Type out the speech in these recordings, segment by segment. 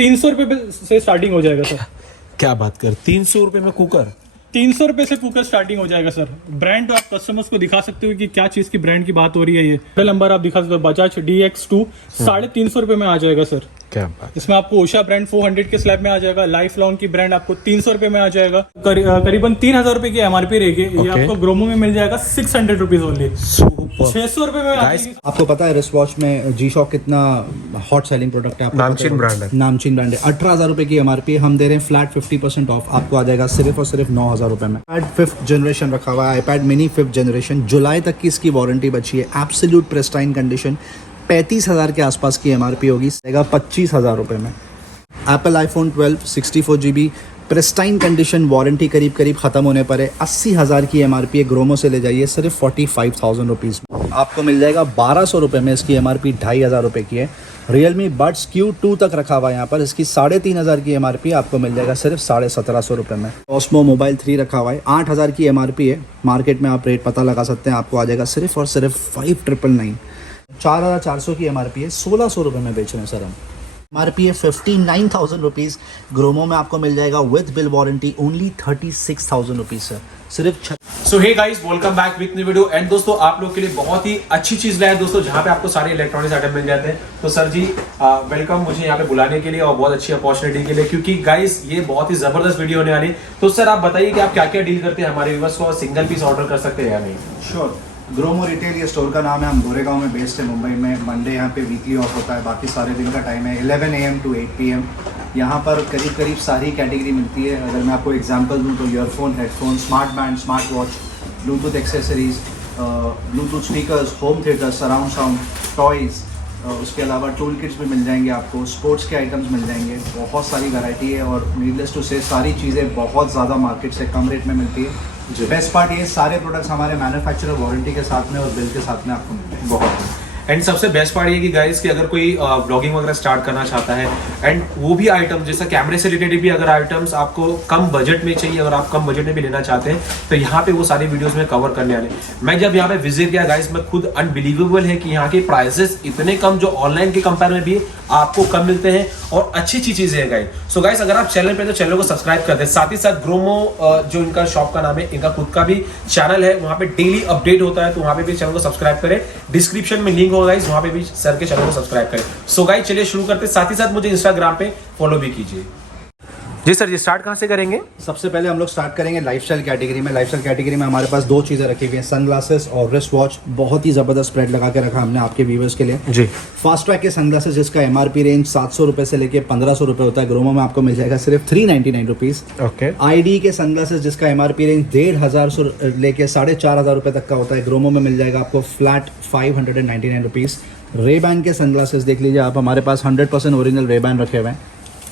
300 रुपये से स्टार्टिंग हो जाएगा सर। क्या बात कर, 300 रुपये में कुकर? 300 रुपये से कुकर स्टार्टिंग हो जाएगा सर। ब्रांड तो आप कस्टमर्स को दिखा सकते हो कि क्या चीज की ब्रांड की बात हो रही है। ये पहले नंबर आप दिखा सकते हो बजाज DX2 350 रुपये में आ जाएगा सर। क्या बात। इसमें आपको ओशा ब्रांड 400 के स्लैब में आ जाएगा। लाइफ लॉन्ग की ब्रांड आपको 300 रुपये में आ जाएगा। करीबन 3000 रुपये की MRP रहेगी। ये आपको ग्रोमो में मिल जाएगा 600 रुपीज ओनली। 600 रुपये में आपको पता है रिस्ट वॉच में G-Shock कितना हॉट सेलिंग प्रोडक्ट है? आपको नामचीन ब्रांड है। नामचीन ब्रांड है। 18,000 रुपये की MRP हम दे रहे हैं फ्लैट 50% ऑफ। आपको आ जाएगा सिर्फ और सिर्फ 9,000 रुपये में। iPad 5th जनरेशन रखा हुआ है, iPad mini 5th जनरेशन। जुलाई तक की इसकी वारंटी बची है। Absolute प्रेस्टाइन condition. 35,000 के आसपास की MRP होगी, 25,000 रुपये में। Apple iPhone 12 64GB pristine condition, warranty करीब करीब ख़त्म होने पर है। 80,000 की MRP है। ग्रोमो से ले जाइए सिर्फ 45,000 रुपीज़ में। आपको मिल जाएगा 1,200 रुपये में। इसकी MRP 2,500 रुपये की है। Realme Buds Q2 तक रखा हुआ है यहाँ पर। इसकी 3,500 की MRP आपको मिल जाएगा सिर्फ 1,750 रुपये में। Osmo Mobile 3 रखा हुआ है, 8,000 की MRP है। मार्केट में आप रेट पता लगा सकते हैं, आपको आ जाएगा सिर्फ और सिर्फ 5,999। 4,400 की MRP है, 1,600 रुपये में बेच रहे हैं सर हम। MRP है 59,000 रुपीज़। ग्रोमो में आपको मिल जाएगा with bill warranty only 36,000 rupees sir. सिर्फ so hey guys, welcome back with new video. And दोस्तों, आप लोग के लिए बहुत ही अच्छी चीज लाया दोस्तों, जहां पे आपको सारे इलेक्ट्रॉनिक्स आइटम मिल जाते हैं। तो सर जी वेलकम मुझे यहाँ पे बुलाने के लिए और बहुत अच्छी अपॉर्चुनिटी के लिए, क्योंकि गाइस ये बहुत ही जबरदस्त वीडियो होने वाली। तो सर आप बताइए कि आप क्या क्या डील करते हैं हमारे व्यूअर्स को, और सिंगल पीस ऑर्डर कर सकते हैं या नहीं? श्योर। ग्रोमो रिटेल ये स्टोर का नाम है। हम गोरेगांव में बेस्ड है, मुंबई में। मंडे यहाँ पे वीकली ऑफ होता है, बाकी सारे दिन का टाइम है 11 AM to 8 PM। यहाँ पर करीब करीब सारी कैटेगरी मिलती है। अगर मैं आपको एग्जांपल दूँ तो earphone, headphone, smart band, smart watch, Bluetooth accessories, Bluetooth speakers, home theatre, surround sound, toys, उसके अलावा टूल किट्स भी मिल जाएंगे आपको। स्पोर्ट्स के आइटम्स मिल जाएंगे। बहुत सारी वैरायटी है और नीडलेस टू से सारी चीज़ें बहुत ज़्यादा मार्केट से कम रेट में मिलती है। बेस्ट पार्ट ये सारे प्रोडक्ट्स हमारे मैन्युफैक्चरर वारंटी के साथ में और बिल के साथ में आपको मिलते हैं। बहुत। एंड सबसे बेस्ट पार्ट ये कि गाइस कि अगर कोई ब्लॉगिंग वगैरह स्टार्ट करना चाहता है, एंड वो भी आइटम जैसा कैमरे से रिलेटेड भी अगर आइटम्स आपको कम बजट में चाहिए, अगर आप कम बजट में भी लेना चाहते हैं, तो यहाँ पे वो सारी वीडियोस में कवर करने वाले। मैं जब यहाँ पे विजिट किया गाइस, मैं खुद अनबिलीवेबल है कि यहाँ के प्राइसेस इतने कम, जो ऑनलाइन के कंपेयर में भी आपको कम मिलते हैं और अच्छी अच्छी चीजें हैं गाइस। सो गाइस, अगर आप चैनल पे तो चैनल को सब्सक्राइब कर दें। साथ ही साथ ग्रोमो जो इनका शॉप का नाम है, इनका खुद का भी चैनल है, वहाँ पे डेली अपडेट होता है, तो वहाँ पे भी चैनल को सब्सक्राइब करें। डिस्क्रिप्शन में लिंक होगा गाइस, वहाँ पे भी सर के चैनल को सब्सक्राइब करें। सो गाइस चलिए शुरू करते हैं। साथ ही साथ मुझे इंस्टाग्राम पे फॉलो भी कीजिए। जी सर जी, स्टार्ट कहाँ से करेंगे? सबसे पहले हम लोग स्टार्ट करेंगे लाइफस्टाइल कैटेगरी में। लाइफस्टाइल कैटेगरी में हमारे पास 2 चीज़ें रखी हुई हैं, सनग्लासेस और रिस्ट वॉच। बहुत ही ज़बरदस्त स्प्रेड लगा के रखा हमने आपके व्यूवर्स के लिए जी। फास्ट ट्रैक के सनग्लासेस जिसका MRP रेंज 700 रुपये से लेके 1,500 रुपये होता है, ग्रोमो में आपको मिल जाएगा सिर्फ 399 रुपीज़। ओके। ID के सनग्लासेस जिसका MRP रेंज 1,500 से लेके 4,500 रुपये तक का होता है, ग्रोमो में मिल जाएगा आपको फ्लैट 599 रुपीज़। रेबैन के सनग्लासेस देख लीजिए आप, हमारे पास 100% ओरिजिनल रेबैन रखे हुए हैं,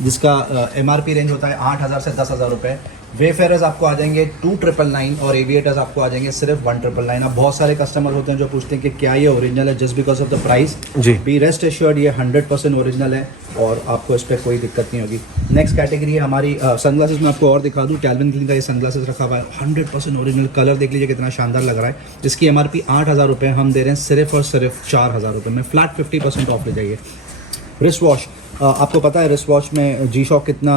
जिसका MRP रेंज होता है 8,000 से 10,000 रुपये। वेफेयर्स आपको आ जाएंगे 2,999 और एविएटर्स आपको आ जाएंगे सिर्फ 1,999। अब बहुत सारे कस्टमर होते हैं जो पूछते हैं कि क्या ये ओरिजिनल है, just because of the price जी। बी रेस्ट एश्योर्ड, ये 100% ओरिजिनल है और आपको इस पर कोई दिक्कत नहीं होगी। नेक्स्ट कैटेगरी है हमारी सनग्लासेस में। आपको और दिखा दूँ, कैल्विन क्लीन का ये सनग्लासेस रखा हुआ है, 100% ओरिजिनल। कलर देख लीजिए कितना शानदार लग रहा है। जिसकी MRP 8,000 रुपये, हम दे रहे हैं सिर्फ और सिर्फ 4,000 रुपये में। फ्लैट 50% ऑफ ले जाइए। रिस्ट वॉच, आपको पता है रिस्ट वॉच में G-Shock कितना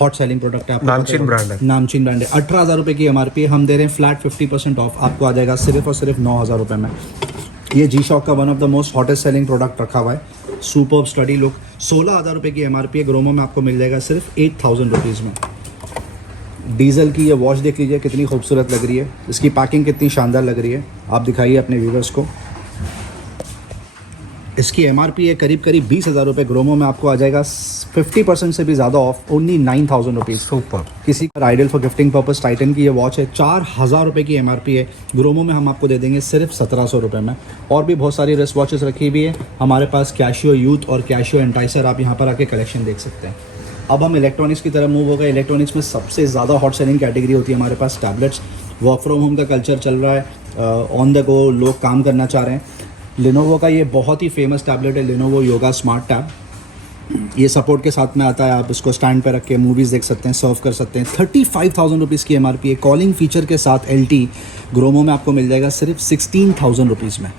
हॉट सेलिंग प्रोडक्ट है? नामचीन ब्रांड है। नामचीन ब्रांड है। 18,000 रुपये की MRP, हम दे रहे हैं फ्लैट 50% ऑफ। आपको आ जाएगा सिर्फ और सिर्फ 9,000 रुपये में। ये G-Shock का one of the most hottest selling product रखा हुआ है, सुपर्ब स्टडी लुक। 16,000 रुपये की MRP है, ग्रोमो में आपको मिल जाएगा सिर्फ 8,000 रुपीज़ में। डीजल की ये वॉच देख लीजिए कितनी खूबसूरत लग रही है, इसकी पैकिंग कितनी शानदार लग रही है, आप दिखाइए अपने व्यूवर्स को। इसकी MRP है करीब करीब 20,000 रुपये, ग्रोमो में आपको आ जाएगा 50% से भी ज़्यादा ऑफ, ओनली 9,000 रुपीज़। सुपर। किसी का ideal for gifting purpose Titan की ये वॉच है, 4,000 रुपये की MRP है, ग्रोमो में हम आपको दे देंगे सिर्फ 1,700 रुपये में। और भी बहुत सारी रिस्ट वॉचेस रखी हुई है हमारे पास, कैशियो यूथ और कैशियो एंटाइसर, आप यहाँ पर आके कलेक्शन देख सकते हैं। अब हम इलेक्ट्रॉनिक्स की तरफ मूव हो गए। इलेक्ट्रॉनिक्स में सबसे ज़्यादा हॉट सेलिंग कैटेगरी होती है हमारे पास टैबलेट्स। वर्क फ्रॉम होम का कल्चर चल रहा है, ऑन द गो लोग काम करना चाह रहे हैं। लिनोवो का ये बहुत ही फेमस टैबलेट है, लिनोवो योगा स्मार्ट टैब। ये सपोर्ट के साथ में आता है, आप इसको स्टैंड पे रख के मूवीज़ देख सकते हैं, सर्व कर सकते हैं। 35,000 रुपीज़ की MRP है, कॉलिंग फीचर के साथ LT। ग्रोमो में आपको मिल जाएगा सिर्फ 16,000 रुपीज़ में।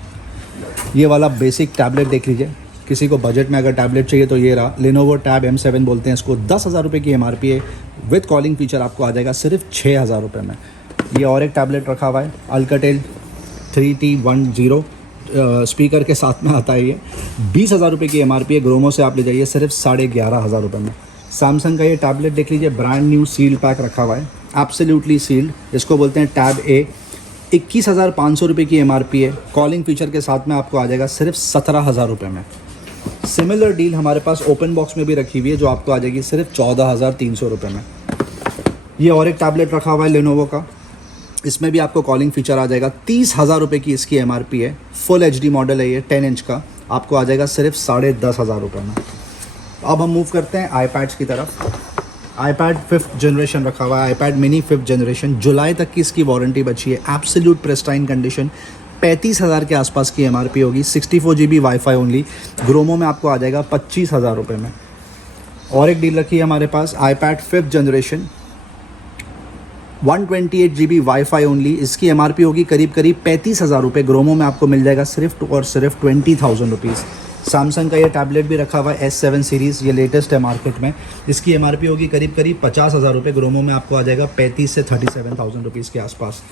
ये वाला बेसिक टैबलेट देख लीजिए, किसी को बजट में अगर टैबलेट चाहिए तो ये रहा Lenovo Tab M7 बोलते हैं इसको। 10,000 रुपये की MRP है, विद कॉलिंग फीचर आपको आ जाएगा सिर्फ 6,000 रुपये में। ये और एक टैबलेट रखा हुआ है Alcatel 3T10 स्पीकर के साथ में आता है ये। 20,000 रुपये की MRP है, ग्रोमो से आप ले जाइए सिर्फ 11,500 रुपये में। सैमसंग का ये टैबलेट देख लीजिए, ब्रांड न्यू सील्ड पैक रखा हुआ है, एब्सोल्युटली सील्ड, इसको बोलते हैं Tab A। 21,500 रुपये की MRP है, कॉलिंग फीचर के साथ में आपको आ जाएगा सिर्फ 17,000 रुपये में। सिमिलर डील हमारे पास ओपन बॉक्स में भी रखी हुई है जो आपको आ जाएगी सिर्फ 14,300 रुपये में। ये और एक टैबलेट रखा हुआ है Lenovo का, इसमें भी आपको कॉलिंग फीचर आ जाएगा। 30,000 रुपये की इसकी MRP है, फुल HD मॉडल है ये, 10 इंच का, आपको आ जाएगा सिर्फ 10,500 रुपये में। अब हम मूव करते हैं iPads की तरफ। iPad 5th जनरेशन रखा हुआ है, iPad mini 5th जनरेशन, जुलाई तक की इसकी वारंटी बची है, एब्सोल्यूट प्रेस्टाइन कंडीशन। 35,000 के आसपास की MRP होगी, 64 GB वाईफाई ओनली, ग्रोमो में आपको आ जाएगा 25,000 रुपये में। और एक डील रखी है हमारे पास iPad 5th generation, 128 GB wifi only, इसकी MRP होगी करीब 35,000 रुपये, ग्रोमो में आपको मिल जाएगा सिर्फ और सिर्फ 20,000 रुपीज़। सैमसंग का ये टैबलेट भी रखा हुआ है S7 सीरीज़, ये लेटेस्ट है मार्केट में, इसकी MRP होगी करीब 50,000 रुपये, ग्रोमो में आपको आ जाएगा 35 से 37,000 रुपीज़ के आसपास।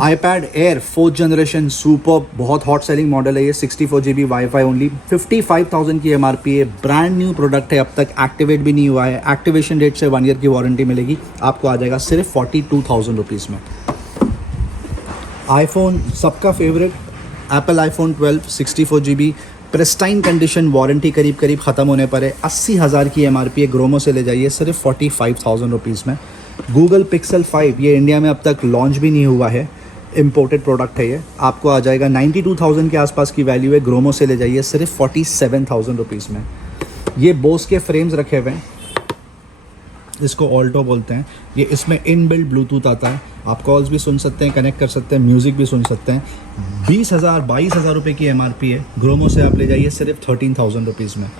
iPad Air 4th generation super, बहुत हॉट सेलिंग मॉडल है ये, 64 GB वाईफाई ओनली, 55,000 की MRP है, ब्रांड न्यू प्रोडक्ट है, अब तक एक्टिवेट भी नहीं हुआ है, एक्टिवेशन डेट से 1 ईयर की वारंटी मिलेगी, आपको आ जाएगा सिर्फ 42,000 रुपीज़ में। आईफोन सबका favourite Apple iPhone 12 64 GB, pristine condition, warranty करीब ख़त्म होने पर है, 80,000 की MRP है, ग्रोमो से ले जाइए सिर्फ 45,000 रुपीज़ में। गूगल पिक्सल 5, ये इंडिया में अब तक लॉन्च भी नहीं हुआ है, इम्पोर्टेड प्रोडक्ट है ये, आपको आ जाएगा 92,000 के आसपास की वैल्यू है, ग्रोमो से ले जाइए सिर्फ 47,000 रुपीज़ में। ये बोस के फ्रेम्स रखे हुए हैं, इसको ऑल्टो बोलते हैं, ये इसमें इनबिल्ट ब्लूटूथ आता है, आप कॉल्स भी सुन सकते हैं, कनेक्ट कर सकते हैं, म्यूज़िक भी सुन सकते हैं। 22,000 रुपये की MRP है, ग्रोमो से आप ले जाइए सिर्फ 13,000 रुपीज़ में।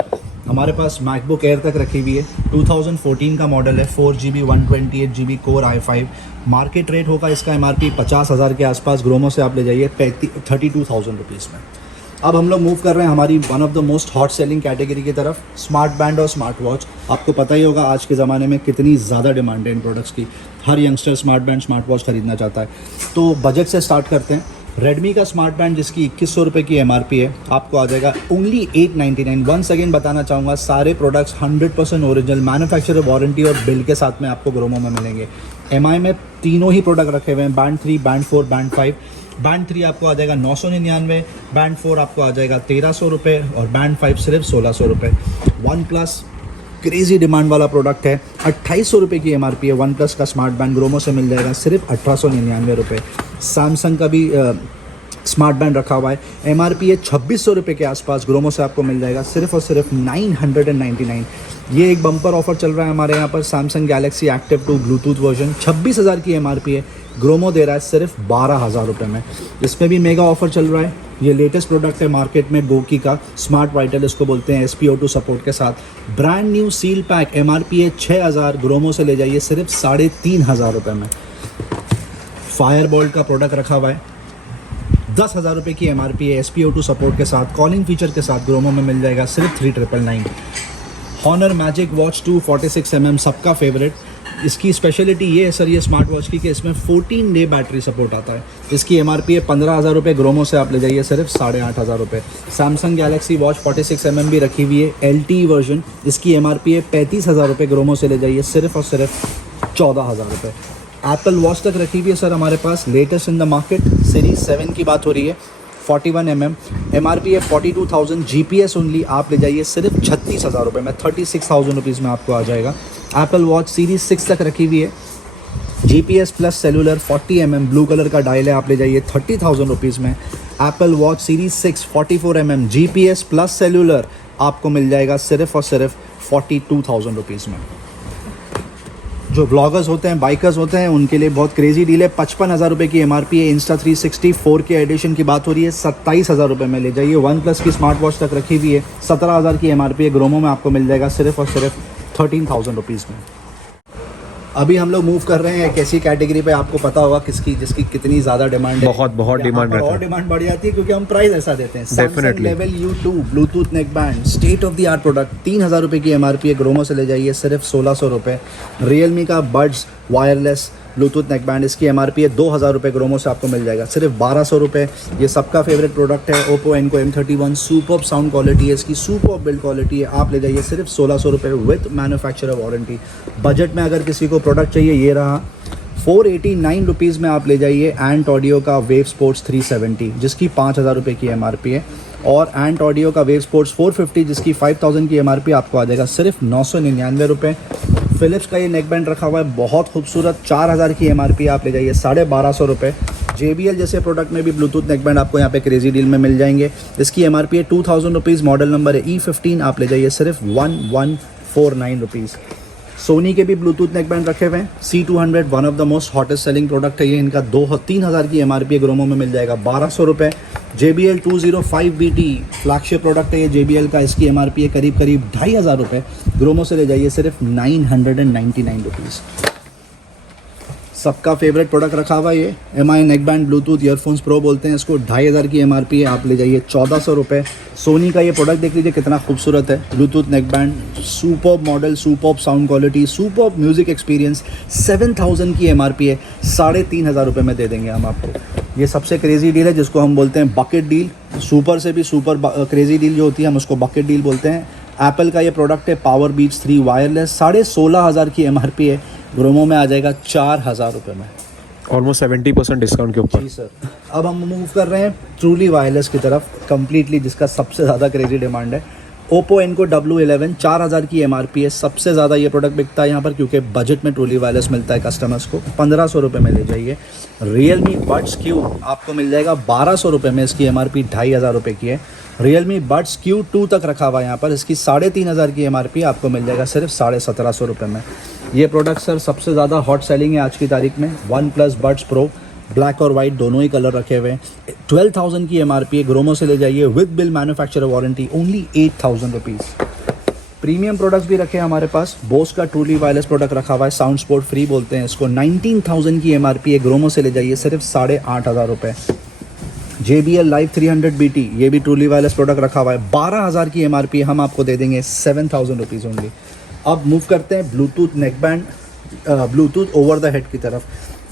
हमारे पास मैकबुक एयर तक रखी हुई है, 2014 का मॉडल है, 4 GB 128 GB core i5, market rate होगा इसका MRP 50,000 के आसपास, ग्रोमो से आप ले जाइए 32,000 रुपीज़ में। अब हम लोग मूव कर रहे हैं हमारी one of the most hot selling category की तरफ, स्मार्ट बैंड और स्मार्ट वॉच। आपको पता ही होगा आज के ज़माने में कितनी ज़्यादा डिमांड है इन प्रोडक्ट्स की, हर youngster smart band smart watch खरीदना चाहता है। तो बजट से स्टार्ट करते हैं। रेडमी का स्मार्ट बैंड जिसकी 2100 रुपये की MRP है, आपको आ जाएगा ओनली 899। वंस अगेन बताना चाहूँगा, सारे प्रोडक्ट्स 100% ओरिजिनल, मैन्युफैक्चरर वारंटी और बिल के साथ में आपको ग्रोमो में मिलेंगे। MI में तीनों ही प्रोडक्ट रखे हुए हैं, बैंड 3, बैंड 4, बैंड 5। बैंड 3 आपको आ जाएगा 999, बैंड 4 आपको आ जाएगा 1,300 रुपये और बैंड 5 सिर्फ 1,600 रुपये। वन प्लस क्रेजी डिमांड वाला प्रोडक्ट है, 2,800 रुपये की MRP है, वन प्लस का स्मार्ट बैंड, ग्रोमो से मिल जाएगा सिर्फ 1,899 रुपये। सैमसंग का भी स्मार्ट बैंड रखा हुआ है, MRP है 2,600 रुपये के आसपास, ग्रोमो से आपको मिल जाएगा सिर्फ और सिर्फ 999। ये एक बम्पर ऑफर चल रहा है हमारे यहाँ पर, Samsung Galaxy active 2 Bluetooth version, 26,000 की MRP है, ग्रोमो दे रहा है सिर्फ 12,000 रुपये में। इसमें भी मेगा ऑफर चल रहा है, ये लेटेस्ट प्रोडक्ट है मार्केट में, गोकी का स्मार्ट वाइटल इसको बोलते हैं, SpO2 सपोर्ट के साथ, brand new seal pack, MRP है 6,000, ग्रोमो से ले जाइए सिर्फ 3,500 रुपये में। फायरबोल्ट का प्रोडक्ट रखा हुआ है, 10,000 रुपये की MRP है, SpO2 सपोर्ट के साथ, कॉलिंग फीचर के साथ, ग्रोमो में मिल जाएगा सिर्फ 3,999। हॉनर मैजिक वॉच 2 46mm सबका फेवरेट, इसकी स्पेशलिटी ये है सर ये स्मार्ट वॉच की कि इसमें 14 डे बैटरी सपोर्ट आता है। इसकी MRP है 15,000 रुपये, ग्रोमो से आप ले जाइए सिर्फ 8,500 रुपये। सैमसंग गैलेक्सी वॉच 46mm भी रखी हुई है, LTE वर्जन, इसकी MRP है 35,000 रुपये, ग्रोमो से ले जाइए सिर्फ और सिर्फ 14,000 रुपये। एप्पल वॉच तक रखी हुई है सर हमारे पास, latest in the market, series 7 की बात हो रही है, 41mm, MRP है 42,000, GPS ओनली, आप ले जाइए सिर्फ 36,000 रुपये में, 36,000 रुपीज़ में आपको आ जाएगा। एप्पल वॉच सीरीज 6 तक रखी हुई है, GPS plus cellular 40mm, blue colour का डायल है, आप ले जाइए 30,000 रुपीज़ में। Apple watch series 6 44mm, GPS plus cellular आपको मिल जाएगा सिर्फ और सिर्फ 42,000 रुपीज़ में। जो ब्लॉगर्स होते हैं, बाइकर्स होते हैं, उनके लिए बहुत क्रेजी डील है, 55,000 रुपये की MRP है। इंस्टा 360 4K एडिशन की बात हो रही है, 27,000 रुपये में ले जाइए। वन प्लस की स्मार्ट वॉच तक रखी हुई है, 17,000 की MRP है, ग्रोमो में आपको मिल जाएगा सिर्फ और सिर्फ 13,000 रुपीज़ में। अभी हम लोग मूव कर रहे हैं एक ऐसी कैटेगरी पे, आपको पता होगा जिसकी कितनी ज़्यादा डिमांड है। बहुत डिमांड रहता है। और डिमांड बढ़ जाती है क्योंकि हम प्राइस ऐसा देते हैं। Definitely. Level U2 Bluetooth neck band, state of the art product, 3000 रुपये की MRP है। ग्रोमो से ले जाइए सिर्फ 1600 रुपये। रियलमी का buds wireless Bluetooth neck band, इसकी MRP है 2000 रुपये। ग्रोमो से आपको मिल जाएगा सिर्फ 1200 रुपये। ये सबका फेवरेट प्रोडक्ट है Oppo Enco M31, super sound quality है इसकी, सुपर बिल्ड क्वालिटी है। आप ले जाइए सिर्फ 1600 रुपये विथ मैन्युफैक्चरर वारंटी। बजट में अगर किसी को प्रोडक्ट चाहिए, ये रहा 489 रुपीज़ में आप ले जाइए एंट ऑडियो का वेव स्पोर्ट्स 370, जिसकी 5000 रुपये की MRP है। और एंट ऑडियो का वेव स्पोर्ट्स 450, जिसकी 5000 की MRP आपको आ जाएगा सिर्फ 999 रुपये। फिलिप्स का ये नेक बैंड रखा हुआ है बहुत खूबसूरत, 4000 की MRP, आप ले जाइए 1250 रुपये। JBL जैसे प्रोडक्ट में भी ब्लूटूथ नेक बैंड आपको यहाँ पे क्रेजी डील में मिल जाएंगे। इसकी MRP है 2000 रुपीज़, मॉडल नंबर है E15, आप ले जाइए सिर्फ 1149 रुपीज़। सोनी के भी ब्लूटूथ नेक बैंड रखे हुए हैं C200, one of the most hottest selling product है ये। इनका 3000 की MRP ग्रोमो में मिल जाएगा 1200 रुपये। JBL 205BT फ्लैगशिप प्रोडक्ट है ये JBL का, इसकी MRP है करीब 2500 रुपये। ग्रोमो से ले जाइए सिर्फ 999 रुपीज़। सबका फेवरेट प्रोडक्ट रखा हुआ है ये MI neck band Bluetooth earphones pro बोलते हैं इसको, 2500 की MRP है, आप ले जाइए 1400 रुपये। सोनी का ये प्रोडक्ट देख लीजिए कितना खूबसूरत है, Bluetooth neck band, superb model, superb sound quality, superb music experience, 7000 की MRP है, 3500 रुपये में दे देंगे हम आपको। ये सबसे क्रेजी डील है जिसको हम बोलते हैं बकेट डील। सुपर से भी सुपर क्रेजी डील जो होती है हम उसको बकेट डील बोलते हैं। एप्पल का ये प्रोडक्ट है पावर बीट्स 3 वायरलेस, 16500 की MRP है। ग्रोमो में आ जाएगा 4000 रुपये में, ऑलमोस्ट 70% डिस्काउंट के ऊपर। जी सर। अब हम मूव कर रहे हैं ट्रूली वायरलेस की तरफ कम्प्लीटली, जिसका सबसे ज़्यादा क्रेजी डिमांड है। ओप्पो एनको W11, 4000 की MRP है। सबसे ज़्यादा ये प्रोडक्ट बिकता है यहाँ पर क्योंकि बजट में ट्रूली वायरलेस मिलता है कस्टमर्स को, 1500 रुपये में ले जाइए। रियलमी बड्स Q आपको मिल जाएगा 1200 रुपये में, इसकी MRP 2500 रुपये की है। रियलमी बड्स Q2 तक रखा हुआ है यहाँ पर, इसकी 3500 की MRP आपको मिल जाएगा सिर्फ 1750 रुपये में। ये प्रोडक्ट सर सबसे ज़्यादा हॉट सेलिंग है आज की तारीख में। One plus buds pro, black और वाइट दोनों ही कलर रखे हुए हैं, 12000 की MRP है। ग्रोमो से ले जाइए with bill manufacturer warranty, only 8000 rupees. Premium products भी रखे हैं हमारे पास। बोस का ट्रूली वायरलेस प्रोडक्ट रखा हुआ है, साउंड स्पोर्ट फ्री बोलते हैं इसको, 19000 की MRP है। ग्रोमो से ले जाइए सिर्फ 8500 रुपये। JBL Live 300BT, ये भी ट्रूली वायरलेस प्रोडक्ट रखा हुआ है, 12000 की MRP, हम आपको दे देंगे 7000 रुपीज़ ओनली। अब मूव करते हैं Bluetooth neck band, Bluetooth over the head की तरफ।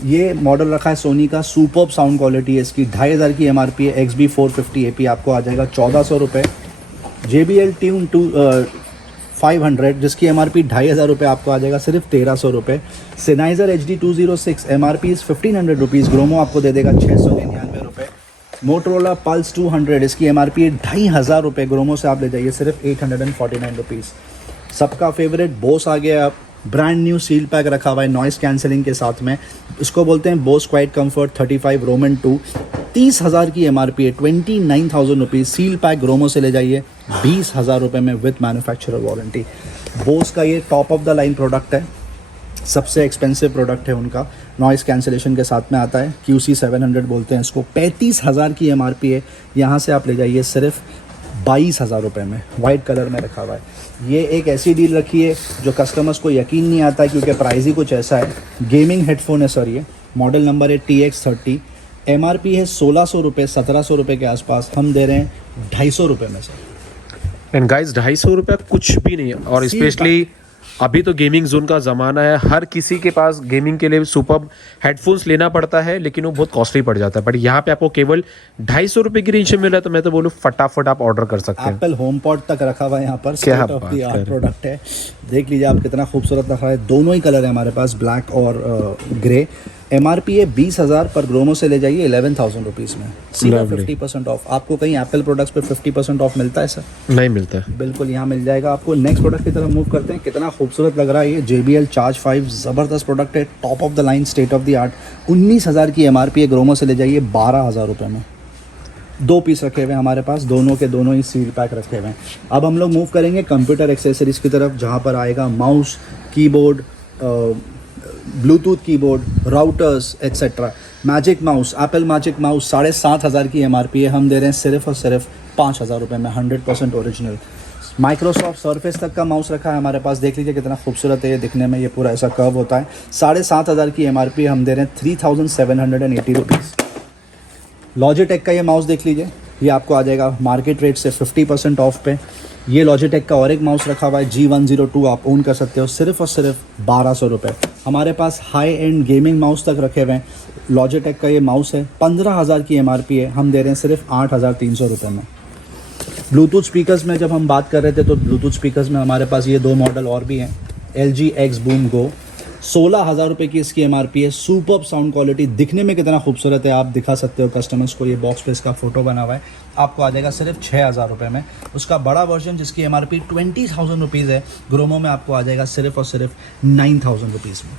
ये मॉडल रखा है सोनी का, सुपर्ब साउंड क्वालिटी है इसकी, 2500 की MRP है। XB 450 AP आपको आ जाएगा 1400 रुपये। JBL Tune 500, जिसकी MRP 2500 रुपये, आपको आ जाएगा सिर्फ 1300 रुपये। Sennheiser HD 206, MRP is 1500 rupees, Gromo आपको दे देगा 699 रुपये। मोटरोला पल्स 200, इसकी MRP है 2500 रुपये, ग्रोमो से आप ले जाइए सिर्फ 849 रुपीज़। सबका फेवरेट बोस आ गया, ब्रांड न्यू सील पैक रखा हुआ है नॉइस कैंसिलिंग के साथ में, इसको बोलते हैं बोस क्वाइट कंफर्ट 35 रोमन 2, 30,000 की MRP है, 29,000 रुपीज़। सील पैक ग्रोमो से ले जाइए 20,000 रुपये में विथ मैन्युफैक्चरर वारंटी। बोस का ये top of the line product है, सबसे एक्सपेंसिव प्रोडक्ट है उनका, नॉइस कैंसिलेशन के साथ में आता है, QC 700 बोलते हैं इसको, 35,000 की MRP है। यहाँ से आप ले जाइए सिर्फ 22,000 रुपये में, वाइट कलर में रखा हुआ है। ये एक ऐसी डील रखी है जो कस्टमर्स को यकीन नहीं आता क्योंकि प्राइस ही कुछ ऐसा है। गेमिंग हेडफोन है सर, ये मॉडल नंबर है TX30, MRP है 1600 रुपये, 1700 रुपये के आसपास, हम दे रहे हैं 250 रुपये में सर। एंड गाइस 250 रुपये कुछ भी नहीं है, और स्पेशली अभी तो गेमिंग जोन का ज़माना है, हर किसी के पास गेमिंग के लिए सुपर हेडफोन्स लेना पड़ता है, लेकिन वो बहुत कॉस्टली पड़ जाता है। बट यहाँ पे आपको केवल 250 रुपये की रेंज में मिल रहा है, तो मैं तो बोलूँ फटाफट आप ऑर्डर कर सकते हैं। एप्पल होम पॉड तक रखा हुआ है यहाँ पर, क्या state of the art product है। देख लीजिए आप कितना खूबसूरत रखा है, दोनों ही कलर है हमारे पास, ब्लैक और ग्रे। MRP है 20,000 पर, ग्रोमो से ले जाइए 11,000 रुपीज़ में, सीधा 50% ऑफ। आपको कहीं एप्पल प्रोडक्ट्स पे 50% ऑफ मिलता है सर? नहीं मिलता है, बिल्कुल यहाँ मिल जाएगा आपको। नेक्स्ट प्रोडक्ट की तरफ मूव करते हैं, कितना खूबसूरत लग रहा है ये JBL Charge 5, ज़बरदस्त प्रोडक्ट है, top of the line, state of the art, 19,000 की MRP है। ग्रोमो से ले जाइए 12,000 रुपये में। 2 पीस रखे हुए हैं हमारे पास, दोनों के दोनों ही सील पैक रखे हुए हैं। अब हम लोग मूव करेंगे कंप्यूटर एक्सेसरीज़ की तरफ, जहाँ पर आएगा mouse, keyboard, Bluetooth keyboard, routers etcetera. Magic mouse, Apple magic mouse 7,500 की MRP है, हम दे रहे हैं सिर्फ और सिर्फ 5,000 रुपये में, 100% ओरिजिनल। माइक्रोसॉफ्ट सरफेस तक का माउस रखा है हमारे पास, देख लीजिए कितना खूबसूरत है ये दिखने में, ये पूरा ऐसा कर्व होता है। 7,500 की MRP हम दे रहे हैं 3,780 रुपीज़। लॉजिटेक का ये माउस देख लीजिए, ये आपको आ जाएगा मार्केट रेट से 50% ऑफ पे। ये लॉजिटेक का और एक माउस रखा हुआ है G102, आप ओन कर सकते हो सिर्फ और सिर्फ 1,200 रुपये। हमारे पास हाई एंड गेमिंग माउस तक रखे हुए हैं। लॉजिटेक का ये माउस है, 15,000 की MRP है, हम दे रहे हैं सिर्फ 8,300 रुपये में। ब्लूटूथ स्पीकर्स में जब हम बात कर रहे थे तो ब्लूटूथ स्पीकर्स में हमारे पास ये 2 मॉडल और भी हैं। LG X Boom Go, 16,000 रुपये की इसकी MRP है। सुपर्ब साउंड क्वालिटी, दिखने में कितना खूबसूरत है, आप दिखा सकते हो कस्टमर्स को। ये बॉक्स पे इसका फोटो बना हुआ है, आपको आ जाएगा सिर्फ 6,000 रुपये में। उसका बड़ा वर्जन जिसकी MRP 20,000 रुपीज़ है, ग्रोमो में आपको आ जाएगा सिर्फ और सिर्फ 9,000 रुपीज़ में।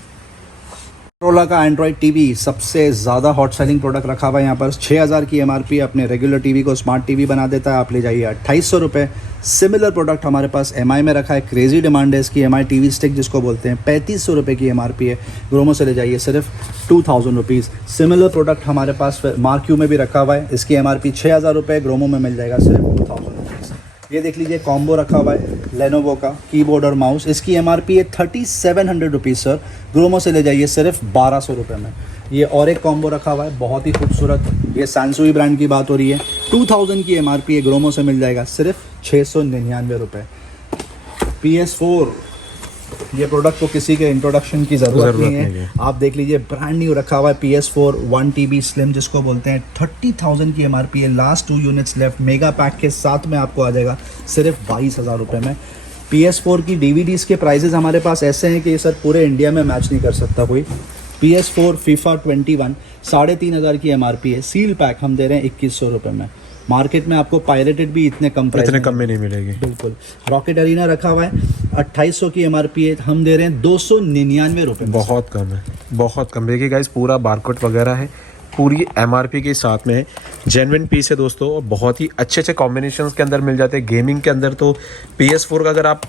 मोटोरोला का एंड्रॉयड टीवी सबसे ज़्यादा हॉट सेलिंग प्रोडक्ट रखा हुआ है यहाँ पर। 6,000 की MRP अपने रेगुलर टीवी को स्मार्ट टीवी बना देता है, आप ले जाइए 2,800 रुपये। सिमिलर प्रोडक्ट हमारे पास MI में रखा है, क्रेजी डिमांड है इसकी। MI TV स्टिक जिसको बोलते हैं, 3,500 रुपये की MRP है, ग्रोमो से ले जाइए सिर्फ 2,000 रुपीज़। सिमिलर प्रोडक्ट हमारे पास मार्क यू में भी रखा हुआ है, इसकी MRP 6,000 रुपये, ग्रोमो में मिल जाएगा सिर्फ 2,000 रुपीज़। ये देख लीजिए कॉम्बो रखा हुआ है लेनोवो का कीबोर्ड और माउस, इसकी MRP है 3,700 रुपीज़ सर, ग्रोमो से ले जाइए सिर्फ 1,200 रुपये में। ये और एक कॉम्बो रखा हुआ है बहुत ही खूबसूरत, ये सैमसंग ब्रांड की बात हो रही है, 2,000 की MRP है, ग्रोमो से मिल जाएगा सिर्फ 699 रुपये। PS4, ये प्रोडक्ट को किसी के इंट्रोडक्शन की ज़रूरत नहीं है, आप देख लीजिए ब्रांड न्यू रखा हुआ है। PS4 1 TB स्लिम जिसको बोलते हैं, 30,000 की MRP है, last 2 units left, mega pack के साथ में आपको आ जाएगा सिर्फ 22,000 रुपये में। PS4 की DVDs के प्राइसेस हमारे पास ऐसे हैं कि ये सर पूरे इंडिया में मैच नहीं कर सकता कोई। PS4 FIFA 21 3,500 की MRP है, सील पैक हम दे रहे हैं 2,100 रुपये में। मार्केट में आपको पायरेटेड भी इतने कम में नहीं मिलेगी। बिल्कुल। रॉकेट अरीना रखा हुआ है, 2,800 की MRP है, हम दे रहे हैं 299 रुपये। बहुत कम है, बहुत कम। देखिए गाइस, पूरा बारकोड वगैरह है, पूरी MRP के साथ में है। जेन्युइन पीस है दोस्तों, और बहुत ही अच्छे अच्छे कॉम्बिनेशंस के अंदर मिल जाते हैं। गेमिंग के अंदर तो PS4 का अगर आप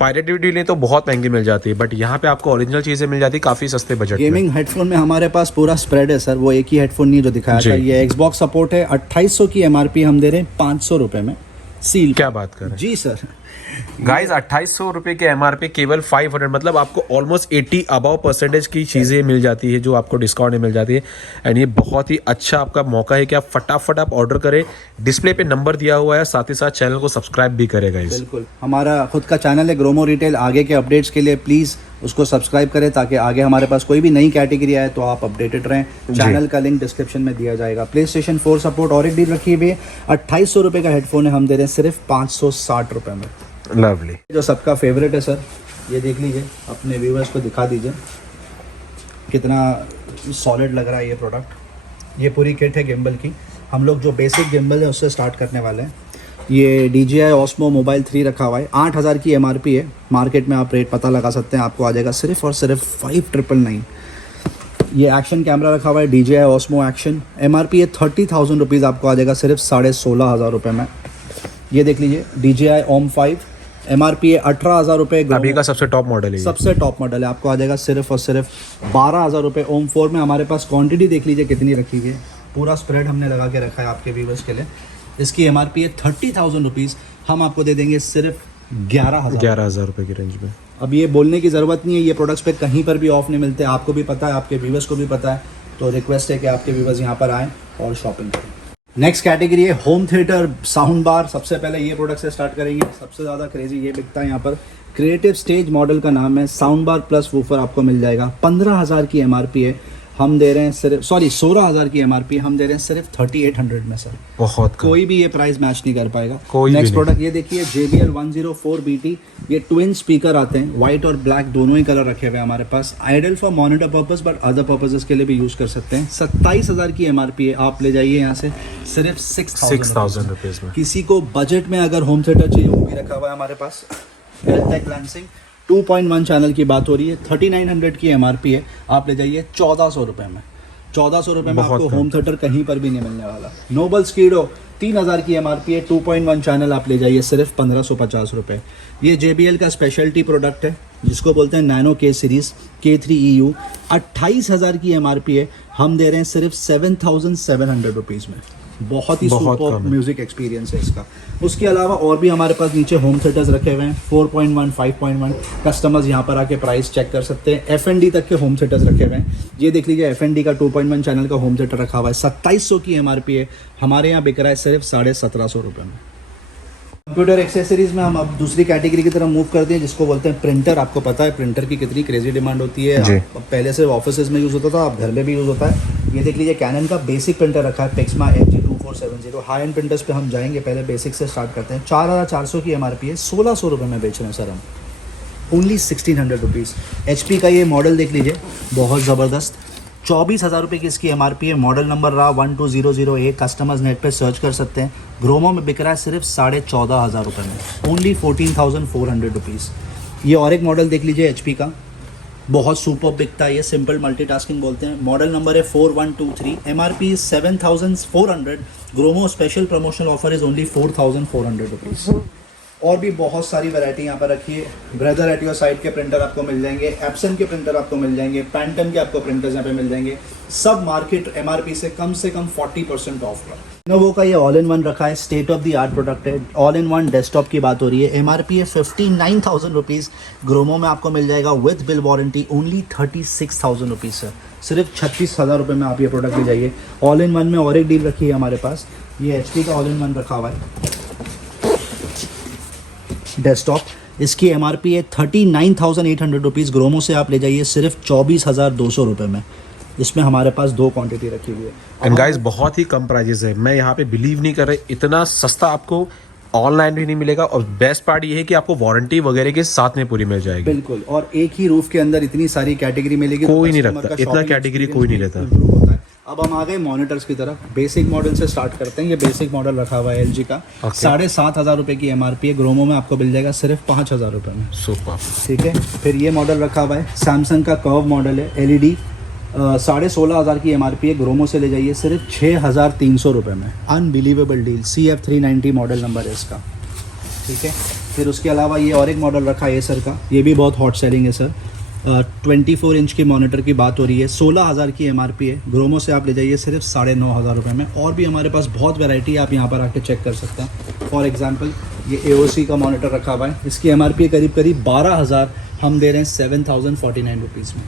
पायरेटेड लें तो बहुत महंगी मिल जाती है, बट यहाँ पे आपको ओरिजिनल चीज़ें मिल जाती है काफ़ी सस्ते बजट में। गेमिंग हेडफोन में हमारे पास पूरा स्प्रेड है सर, वो एक ही हेडफोन नहीं है जो दिखाया था। ये Xbox सपोर्ट है, 2,800 की MRP हम दे रहे हैं 500 रुपये में, सील। क्या बात कर रहे हैं जी सर। गाइस, 2,800 रुपये के MRP केवल 500, मतलब आपको ऑलमोस्ट 80 अबव % की चीज़ें मिल जाती है जो आपको डिस्काउंट में मिल जाती है। एंड ये बहुत ही अच्छा आपका मौका है कि आप फटाफट आप ऑर्डर करें। डिस्प्ले पे नंबर दिया हुआ है, साथ ही साथ चैनल को सब्सक्राइब भी करें गाइस। बिल्कुल, हमारा खुद का चैनल है ग्रोमो रिटेल, आगे के अपडेट्स के लिए प्लीज़ उसको सब्सक्राइब करें ताकि आगे हमारे पास कोई भी नई कैटेगरी आए तो आप अपडेटेड रहें। चैनल का लिंक डिस्क्रिप्शन में दिया जाएगा। PlayStation 4 सपोर्ट और एक डील रखी हुई है, 2,800 रुपये का हेडफोन है, हम दे रहे हैं सिर्फ 560 रुपये में। लवली। जो सबका फेवरेट है सर, ये देख लीजिए, अपने व्यूवर्स को दिखा दीजिए कितना सॉलिड लग रहा है ये प्रोडक्ट। ये पूरी किट है गिम्बल की, हम लोग जो बेसिक गिम्बल है उससे स्टार्ट करने वाले हैं। ये DJI Osmo Mobile 3 रखा हुआ है, 8,000 की MRP है, मार्केट में आप रेट पता लगा सकते हैं, आपको आ जाएगा सिर्फ और सिर्फ 5,999। ये एक्शन कैमरा रखा हुआ है DJI Osmo Action, MRP है 30,000 रुपीज़, आपको आ जाएगा सिर्फ 16,500 रुपये में। ये देख लीजिए DJI OM 5, MRP है 18,000 रुपये, अभी का सबसे टॉप मॉडल है, सबसे टॉप मॉडल है, आपको आ जाएगा सिर्फ और सिर्फ 12,000 रुपये। OM 4 में हमारे पास क्वांटिटी देख लीजिए कितनी रखी हुई है, पूरा स्प्रेड हमने लगा के रखा है आपके व्यूवर्स के लिए। इसकी MRP है 30,000 रुपीज़, हम आपको दे देंगे सिर्फ 11,000 रुपये की रेंज में। अब ये बोलने की ज़रूरत नहीं है, ये प्रोडक्ट्स पे कहीं पर भी ऑफ नहीं मिलते, आपको भी पता है, आपके व्यूवर्स को भी पता है, तो रिक्वेस्ट है कि आपके व्यूवर्स यहाँ पर आएँ और शॉपिंग करें। नेक्स्ट कैटेगरी है होम थिएटर साउंड बार। सबसे पहले ये प्रोडक्ट से स्टार्ट करेंगे, सबसे ज़्यादा क्रेजी ये बिकता है यहाँ पर। क्रिएटिव स्टेज मॉडल का नाम है, साउंड बार प्लस वूफर आपको मिल जाएगा, 15,000 की MRP है, हम दे रहे हैं सिर्फ 16,000 की MRP, हम दे रहे हैं सिर्फ 3,800 में सर। बहुत कोई भी ये प्राइस मैच नहीं कर पाएगा। कोई नेक्स्ट प्रोडक्ट ये देखिए JBL 104BT, ये ट्विन स्पीकर आते हैं, वाइट और ब्लैक दोनों ही कलर रखे हुए हैं हमारे पास। Ideal for monitor purpose but other purposes के लिए भी यूज़ कर सकते हैं। 27,000 की MRP है, आप ले जाइए यहाँ से सिर्फ 6,000 रुपीज़ में। किसी को बजट में अगर होम थिएटर चाहिए वो भी रखा हुआ है हमारे पास। L-Tech Lansing 2.1 चैनल की बात हो रही है, 3,900 की MRP है, आप ले जाइए 1,400 रुपये में। 1,400 रुपये में आपको होम थिएटर कहीं पर भी नहीं मिलने वाला। नोबल स्कीडो 3,000 की MRP है, 2.1 चैनल, आप ले जाइए सिर्फ 1,550 रुपये। ये JBL का स्पेशलिटी प्रोडक्ट है जिसको बोलते हैं नैनो K सीरीज़ K3EU, 28,000 की MRP है, हम दे रहे हैं सिर्फ 7,700 रुपीज़ में। बहुत ही बहुत सुपर कम है। म्यूजिक एक्सपीरियंस है इसका। उसके अलावा और भी हमारे पास नीचे होम थिएटर्स रखे हुए हैं 4.1 5.1। कस्टमर्स यहाँ पर आके प्राइस चेक कर सकते हैं। F&D तक के होम थिएटर्स रखे हुए हैं। ये देख लीजिए F&D का 2.1 चैनल का होम थिएटर रखा हुआ है, 2700 की MRP है। हमारे यहाँ बिक रहा है सिर्फ 1750 रुपये में। कंप्यूटर एक्सेसरीज में हम अब दूसरी कैटेगरी की तरफ मूव करते हैं, जिसको बोलते हैं प्रिंटर। आपको पता है प्रिंटर की कितनी क्रेजी डिमांड होती है। जी। अब पहले से ऑफिस में यूज़ होता था, अब घर में भी यूज़ होता है। ये देख लीजिए कैनन का बेसिक प्रिंटर रखा है, Pixma MG2470। High and printers पे हम जाएंगे, पहले बेसिक से स्टार्ट करते हैं। 4400 की MRP है, 1600 रुपये में बेच रहे हैं सर हम, ओनली 1600 रुपीज़। HP का ये मॉडल देख लीजिए, बहुत ज़बरदस्त। 24,000 रुपये की इसकी MRP है। मॉडल नंबर रहा 12008। कस्टमर्स नेट पे सर्च कर सकते हैं। ग्रोमो में बिक रहा है सिर्फ 14,500 रुपये में, ओनली 14,400 रुपीज़। ये और एक मॉडल देख लीजिए HP का, बहुत सुपर बिकता है। ये सिंपल मल्टीटास्किंग बोलते हैं। मॉडल नंबर है 4123। MRP 7,400। Gromo special promotional offer is only 4,400 rupees. और भी बहुत सारी वैरायटी यहाँ पर रखी है। ब्रदर एट योर साइड के प्रिंटर आपको मिल जाएंगे, एप्सन के प्रिंटर आपको मिल जाएंगे, पैंटन के आपको प्रिंटर्स यहाँ पे मिल जाएंगे। सब मार्केट MRP से कम 40% ऑफ पर। Lenovo का ये ऑल इन वन रखा है, state of the art product है। ऑल इन वन डेस्कटॉप की बात हो रही है। MRP है 59,000 रुपीज़। ग्रोमो में आपको मिल जाएगा with bill warranty only 36,000 rupees sir. सिर्फ 36,000 रुपये में आप ये प्रोडक्ट ले जाइए। ऑल इन वन में और एक डील रखी है हमारे पास, ये HP का ऑल इन वन रखा हुआ है डेस्कटॉप। इसकी MRP है 39,800 रुपीज़। ग्रोमो से आप ले जाइए सिर्फ 24,200 रुपये में। इसमें हमारे पास 2 क्वांटिटी रखी हुई है। एंड गाइस बहुत ही कम प्राइजेस है, मैं यहाँ पे बिलीव नहीं कर रहा, इतना सस्ता आपको ऑनलाइन भी नहीं मिलेगा। और बेस्ट पार्ट ये है कि आपको वारंटी वगैरह के साथ में पूरी मिल जाएगी। बिल्कुल, और एक ही रूफ के अंदर इतनी सारी कैटेगरी मिलेगी। कोई नहीं कस्टमर रखता, का इतना shopping कैटेगरी experience कोई नहीं भी रहता। improve होता है। अब हम आ गए मॉनिटर्स की तरफ। बेसिक मॉडल से स्टार्ट करते हैं। ये बेसिक मॉडल रखा हुआ है LG का, 7,500 रुपये की MRP है। ग्रोमो में आपको मिल जाएगा सिर्फ 5,000 रुपये में। सुपर। ठीक है, फिर ये मॉडल रखा हुआ है, सैमसंग का कर्व मॉडल है, LED, 16,500 की MRP है। ग्रोमो से ले जाइए सिर्फ 6,300 रुपये में। Unbelievable deal. CF390 model number है इसका। ठीक है, फिर उसके अलावा ये और एक मॉडल रखा है एसर का, ये भी बहुत हॉट सेलिंग है सर। 24 इंच की मॉनिटर की बात हो रही है, 16,000 की MRP है। ग्रोमो से आप ले जाइए सिर्फ 9,500 रुपये में। और भी हमारे पास बहुत वैरायटी है, आप यहाँ पर आके चेक कर सकते हैं। फॉर एग्जांपल ये AOC का मॉनिटर रखा हुआ है, इसकी MRP करीब 12,000, हम दे रहे हैं 7,049 रुपीज़ में।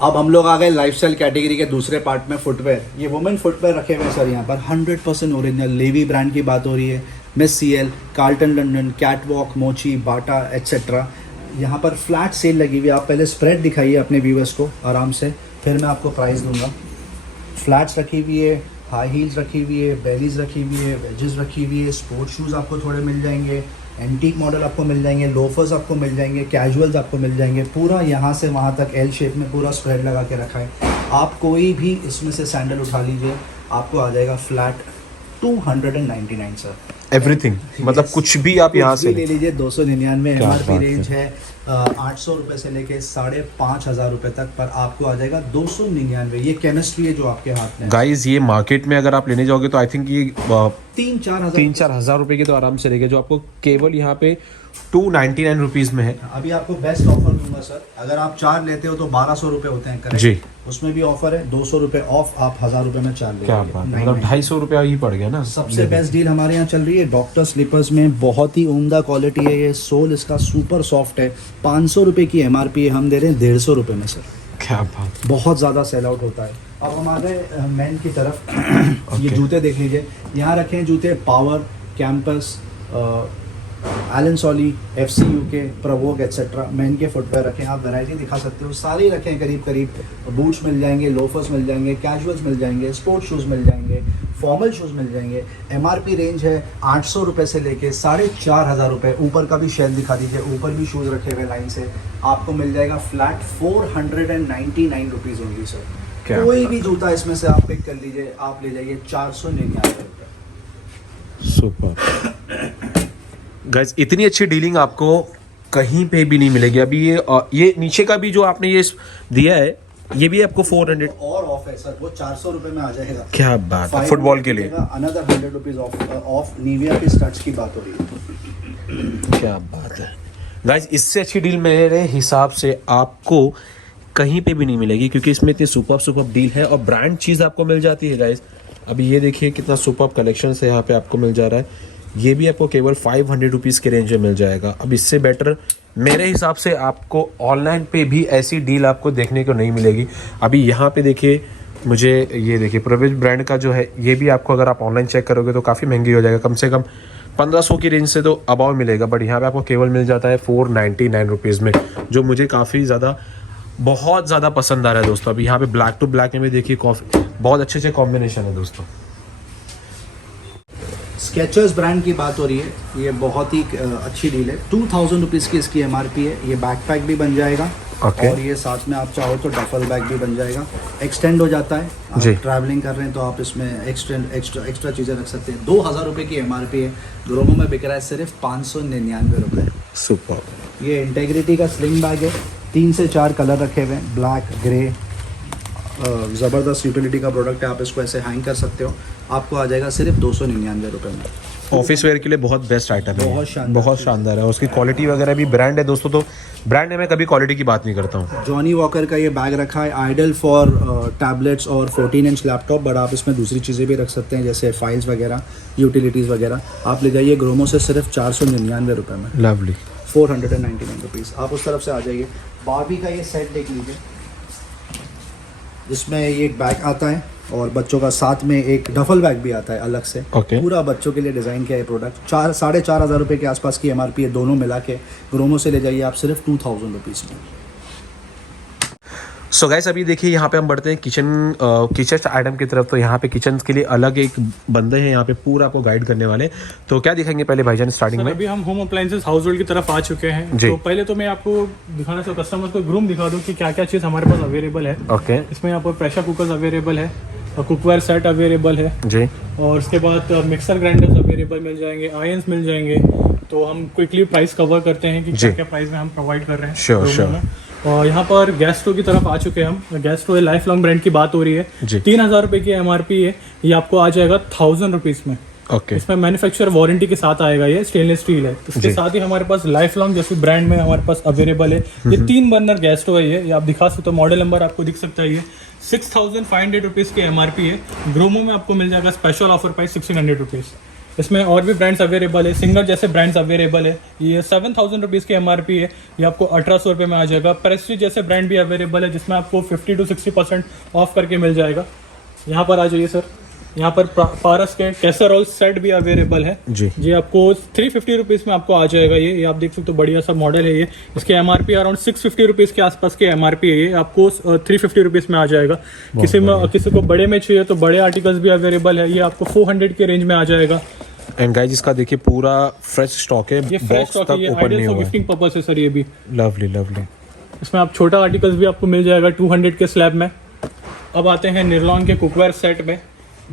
अब हम लोग आ गए लाइफस्टाइल कैटेगरी के दूसरे पार्ट में, फुटवेयर। ये वुमेन फुटवेयर रखे हुए हैं सर यहाँ पर, 100% ओरिजिनल। लेवी ब्रांड की बात हो रही है, miss CL, Carlton London, catwalk, मोची, बाटा एट्सेट्रा। यहाँ पर फ्लैट सेल लगी हुई है। आप पहले स्प्रेड दिखाइए अपने व्यूअर्स को आराम से, फिर मैं आपको प्राइस दूंगा। फ्लैट्स रखी हुई है, हाई हील्स रखी हुई है, बेलीज रखी हुई है, वेजेस रखी हुई है, स्पोर्ट्स शूज़ आपको थोड़े मिल जाएंगे, एंटीक मॉडल आपको मिल जाएंगे, लोफर्स आपको मिल जाएंगे, कैजुअल्स आपको मिल जाएंगे। पूरा यहाँ से वहाँ तक L शेप में पूरा स्प्रेड लगा के रखा है। आप कोई भी इसमें से सैंडल उठा लीजिए, आपको आ जाएगा फ्लैट 299 सर। एवरीथिंग, मतलब कुछ भी आप यहाँ से ले लीजिए। 299 क्या MRP बात रेंज है। 800 रुपये से लेके 5,500 रुपये तक, पर आपको आ जाएगा 299। ये केमिस्ट्री है जो आपके हाथ में है। गाइस ये मार्केट में अगर आप लेने जाओगे तो आई थिंक ये 3-4 हज़ार रुपए के तो आराम से रहेगा, जो आपको केवल यहाँ पे 299 रुपीज़ में है। अभी आपको बेस्ट ऑफर दूंगा सर। अगर आप 4 लेते हो तो 1,200 रुपये होते हैं, करेक्ट जी। उसमें भी ऑफर है 200 रुपये ऑफ, आप 1,000 रुपये में 4 ले क्या लीजिए। बात है, मतलब 250 रुपया ही पड़ गया ना। सबसे बेस्ट डील हमारे यहाँ चल रही है डॉक्टर स्लीपर्स में। बहुत ही उम्दा क्वालिटी है, ये सोल इसका सुपर सॉफ्ट है। 500 रुपये की MRP है, हम दे रहे हैं 150 रुपये में सर। क्या बात। बहुत ज़्यादा सेल आउट होता है। अब हम आ गए मैन की तरफ। ये जूते देख लीजिए, यहाँ रखे हैं जूते power, campus, Elon सॉली, FC UK, Provogue etcetera. Man के फुटवेयर रखे हैं, आप वैरायटी दिखा सकते हो, सारे रखे हैं करीब। बूट्स मिल जाएंगे, लोफर्स मिल जाएंगे, कैजुअल्स मिल जाएंगे, स्पोर्ट्स शूज़ मिल जाएंगे, फॉर्मल शूज़ मिल जाएंगे। MRP रेंज है 800 रुपये से लेके 4,500 रुपये। ऊपर का भी शेल्फ दिखा दीजिए, ऊपर भी शूज़ रखे हुए लाइन से। आपको मिल जाएगा फ्लैट 499 रुपीज़ ओनली सर। कोई भी जूता इसमें से आप पिक कर लीजिए, आप ले जाइए 499 रुपये। सुपर गाइस, इतनी अच्छी डीलिंग आपको कहीं पे भी नहीं मिलेगी। अभी ये नीचे का भी जो आपने ये दिया है, ये भी आपको 400 और ऑफ है सर, वो 400 रुपये में आ जाएगा। क्या बात है, फुटबॉल के लिए अनदर 100 रुपीज़ ऑफ। निविया के स्टड्स की बात हो रही है। क्या बात है गाइस, इससे अच्छी डील मेरे हिसाब से आपको कहीं पे भी नहीं मिलेगी, क्योंकि इसमें इतनी सुपर डील है और ब्रांड चीज़ आपको मिल जाती है गाइस। अभी ये देखिए कितना सुपर कलेक्शन है यहाँ पे आपको मिल जा रहा है। ये भी आपको केवल 500 रुपीज़ के रेंज में मिल जाएगा। अब इससे बेटर मेरे हिसाब से आपको ऑनलाइन पे भी ऐसी डील आपको देखने को नहीं मिलेगी। अभी यहाँ पे देखिए, मुझे ये देखिए प्रवेश ब्रांड का जो है, ये भी आपको अगर आप ऑनलाइन चेक करोगे तो काफ़ी महंगी हो जाएगा, कम से कम 1500 की रेंज से तो अबाव मिलेगा। बट यहाँ पे आपको केवल मिल जाता है 499 रुपीज़ में, जो मुझे काफ़ी ज़्यादा बहुत ज़्यादा पसंद आ रहा है दोस्तों। अभी यहाँ पे ब्लैक टू ब्लैक में भी देखिए कॉफ़ी बहुत अच्छे अच्छे कॉम्बिनेशन है दोस्तों। स्केचर्स ब्रांड की बात हो रही है, ये बहुत ही अच्छी डील है। 2000 रुपीज़ की इसकी एमआरपी है। ये बैकपैक भी बन जाएगा और ये साथ में आप चाहो तो डफल बैग भी बन जाएगा, एक्सटेंड हो जाता है। आप ट्रैवलिंग कर रहे हैं तो आप इसमें एक्स्ट्रा चीज़ें रख सकते हैं। 2000 रुपये की एमआरपी है, ग्रोमो में बिक रहा है सिर्फ 599 रुपये। सुपर। ये इंटेग्रिटी का स्लिंग बैग है, 3 से 4 कलर रखे हुए हैं, ब्लैक, ग्रे, ज़बरदस्त यूटिलिटी का प्रोडक्ट है। आप इसको ऐसे हैंग कर सकते हो, आपको आ जाएगा सिर्फ 299 रुपये में। ऑफिस वेयर के लिए बहुत बेस्ट आइटम है, बहुत शानदार है। उसकी क्वालिटी वगैरह भी, ब्रांड है दोस्तों, तो ब्रांड में मैं कभी क्वालिटी की बात नहीं करता हूँ। जॉनी वॉकर का ये बैग रखा है, आइडल फॉर टैबलेट्स और 14 इंच लैपटॉप, बट आप इसमें दूसरी चीज़ें भी रख सकते हैं जैसे फाइल्स वगैरह, यूटिलिटीज़ वगैरह। आप ले जाइए ग्रोमो से सिर्फ 499 रुपये में। लवली। 499 रुपीज़। आप उस तरफ से आ जाइए। बारबी का ये सेट देख लीजिए, जिसमें ये एक बैग आता है और बच्चों का साथ में एक डफल बैग भी आता है अलग से। पूरा बच्चों के लिए डिज़ाइन किया है प्रोडक्ट। 4,500 रुपये के आसपास की एमआरपी है, दोनों मिला के। ग्रोमो से ले जाइए आप सिर्फ 2000 रुपीज़ में। सो गाइस, अभी देखिए यहाँ पे हम बढ़ते हैं किचन आइटम की तरफ। तो यहाँ पे किचन के लिए अलग एक बंदे हैं यहाँ पे पूरा आपको गाइड करने वाले। तो क्या दिखाएंगे पहले भाईजान स्टार्टिंग में? अभी हम होम अप्लायंसेस हाउस होल्ड की तरफ आ चुके हैं। तो पहले तो मैं आपको दिखाना चाहूँ, कस्टमर्स को रूम दिखा दूँ कि क्या क्या चीज़ हमारे पास अवेलेबल है। ओके। इसमें यहाँ पर प्रेशर कुकर्स अवेलेबल है, कुकवेयर सेट अवेलेबल है जी, और उसके बाद मिक्सर ग्राइंडर्स अवेलेबल मिल जाएंगे, आयंस मिल जाएंगे। तो हम क्विकली प्राइस कवर करते हैं कि क्या क्या प्राइस में हम प्रोवाइड कर रहे हैं। श्योर। और यहाँ पर गैस्ट्रो की तरफ आ चुके हैं हम। गैस्ट्रो है, लाइफ लॉन्ग ब्रांड की बात हो रही है। 3000 रुपये की एमआरपी है, ये आपको आ जाएगा 1000 रुपीज़ में। ओके। इसमें मैन्युफैक्चर वारंटी के साथ आएगा, ये स्टेनलेस स्टील है। इसके साथ ही हमारे पास लाइफ लॉन्ग जैसे ब्रांड में हमारे पास अवेलेबल है। ये 3 बर्नर गैस स्टोव है। ये आप दिखा सकते हो, मॉडल नंबर आपको दिख सकता है। ये 6500 रुपीज़ की एमआरपी है। ग्रोमो में आपको मिल जाएगा स्पेशल ऑफर प्राइस 1600 रुपीज़। इसमें और भी ब्रांड्स अवेलेबल है, सिंगर जैसे ब्रांड्स अवेलेबल है। ये 7000 रुपीज़ की एमआरपी है, ये आपको 1800 रुपये में आ जाएगा। प्रेस्टीज जैसे ब्रांड भी अवेलेबल है, जिसमें आपको 50 to 60% ऑफ करके मिल जाएगा। यहाँ पर आ जाइए सर, यहाँ पर पारस के कैसरोल सेट भी अवेलेबल है जी। आपको 350 रुपीज़ में आपको आ जाएगा। ये आप देख सकते हो, बढ़िया सा मॉडल है ये। इसकी एमआरपी अराउंड 650 रुपीज़ के आसपास की एमआरपी है। ये आपको 350 रुपीज़ में आ जाएगा। किसी को बड़े में चाहिए तो बड़े आर्टिकल्स भी अवेलेबल है, ये आपको 400 के रेंज में आ जाएगा। एंड गाइस, इसका देखिए पूरा फ्रेश स्टॉक है, ये फ्रेश स्टॉक है, ये आइडियल फॉर गिफ्टिंग पर्पस है सर। ये भी लवली। इसमें आप छोटा आर्टिकल्स भी आपको मिल जाएगा 200 के स्लैब में। अब आते हैं निर्लॉन के कुकवेयर सेट में।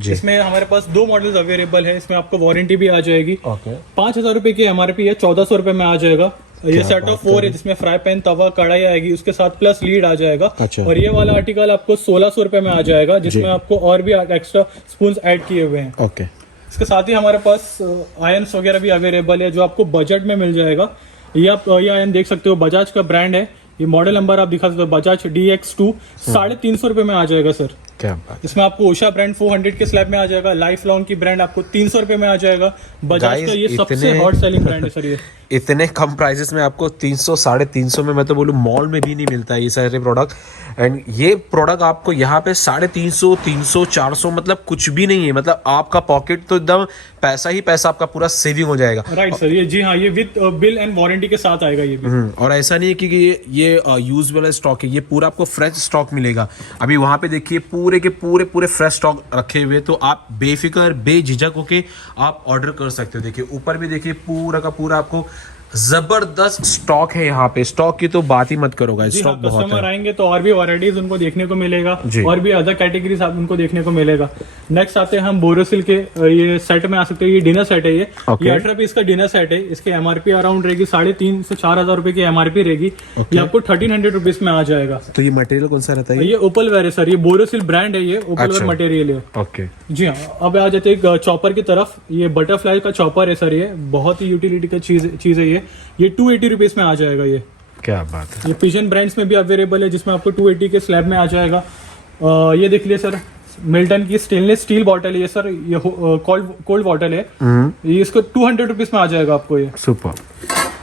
इसमें हमारे पास 2 मॉडल्स अवेलेबल है। इसमें आपको वारंटी भी आ जाएगी। 5000 रुपये की एमआरपी है, 1400 रुपये में आ जाएगा। ये सेट ऑफ 4 है, जिसमें फ्राई पैन, तवा, कढ़ाई आएगी, उसके साथ प्लस लीड आ जाएगा। और ये वाला आर्टिकल आपको 1600 रुपये में आ जाएगा, जिसमें आपको और भी एक्स्ट्रा स्पून ऐड किए हुए हैं। ओके। इसके साथ ही हमारे पास आयन्स वगैरह भी अवेलेबल है, जो आपको बजट में मिल जाएगा। ये आप ये आयन देख सकते हो, बजाज का ब्रांड है। ये मॉडल नंबर आप दिखा सकते हो, बजाज DX2, 350 रुपये में आ जाएगा सर। क्या बात। इसमें आपको उषा ब्रांड 400 के स्लैब में आ जाएगा। लाइफ लॉन्ग की ब्रांड आपको 300 रुपये में आ जाएगा। बजाज का ये सबसे हॉट सेलिंग ब्रांड है सर। ये इतने कम प्राइसेस में आपको 300, 350 में, मैं तो बोलूँ मॉल में भी नहीं मिलता है ये सारे प्रोडक्ट। एंड ये प्रोडक्ट आपको यहाँ पे 350, 300, 400 मतलब कुछ भी नहीं है। मतलब आपका पॉकेट तो एकदम पैसा ही पैसा, आपका पूरा सेविंग हो जाएगा। Right sir. ये जी हाँ, ये विद बिल एंड वारंटी के साथ आएगा ये भी। और ऐसा नहीं है कि ये यूज वाला स्टॉक है, ये पूरा आपको फ्रेश स्टॉक मिलेगा। अभी वहाँ पे देखिए पूरे के पूरे फ्रेश स्टॉक रखे हुए, तो आप बेफिक्र बेझिझक होके आप ऑर्डर कर सकते हो। देखिए ऊपर भी देखिए पूरा का पूरा आपको जबरदस्त स्टॉक है यहाँ पे। स्टॉक की तो बात ही मत करो गाइस, स्टॉक बहुत है। कस्टमर आएंगे तो और भी वैरायटीज उनको देखने को मिलेगा, और भी अदर कैटेगरीज आप उनको देखने को मिलेगा। नेक्स्ट आते हैं हम बोरोसिल के ये सेट में आ सकते हैं। ये डिनर सेट है। ये 18 पीस का डिनर सेट है। इसकी एमआरपी अराउंड रहेगी 3,500 से 4,000 रुपए की एमआरपी रहेगी। ये आपको 1300 रुपीज में आ जाएगा। तो ये मटेरियल कौन सा रहता है? ये ओपल वेयर है सर। ये बोरोसिल ब्रांड है, ये ओपल वेयर मटेरियल है। ओके जी हाँ। अब आ जाते हैं चॉपर की तरफ। ये बटरफ्लाई का चॉपर है सर। ये बहुत ही यूटिलिटी का चीज है। ये 280 रुपीज में आ जाएगा। ये क्या बात है। ये पिजन ब्रांड्स में भी अवेलेबल है, जिसमें आपको 280 के स्लैब में आ जाएगा। ये देख लिए सर, मिल्टन की स्टेनलेस स्टील बॉटल है ये सर, ये कोल्ड बॉटल है, ये इसको 200 रुपीज में आ जाएगा आपको ये। सुपर।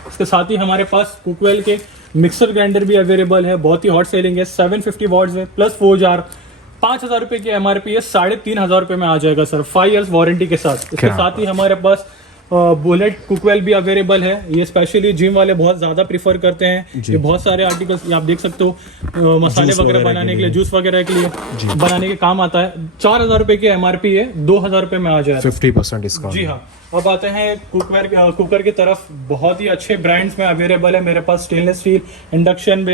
इसके साथ ही हमारे पास कुकवेल के मिक्सर ग्राइंडर भी अवेलेबल है, बहुत ही हॉट सेलिंग है, 750 वॉट्स है, प्लस 4 जार, 5,000 रुपए की MRP है, 3,500 रुपए में आ जाएगा सर, 5 इयर्स वारंटी के साथ। इसके साथ ही हमारे पास बुलेट कुकवेल भी अवेलेबल है, ये स्पेशली जिम वाले बहुत ज्यादा प्रीफर करते हैं। ये बहुत सारे आर्टिकल्स आप देख सकते हो, मसाले वगैरह बनाने के लिए, जूस वगैरह के लिए बनाने के काम आता है। 4,000 रुपए की MRP है, 2,000 रुपए में आ जाएगा, 50% डिस्काउंट। जी हाँ। अब आते हैं कुकर की तरफ, बहुत ही अच्छे ब्रांड्स में अवेलेबल है मेरे पास, stainless steel, induction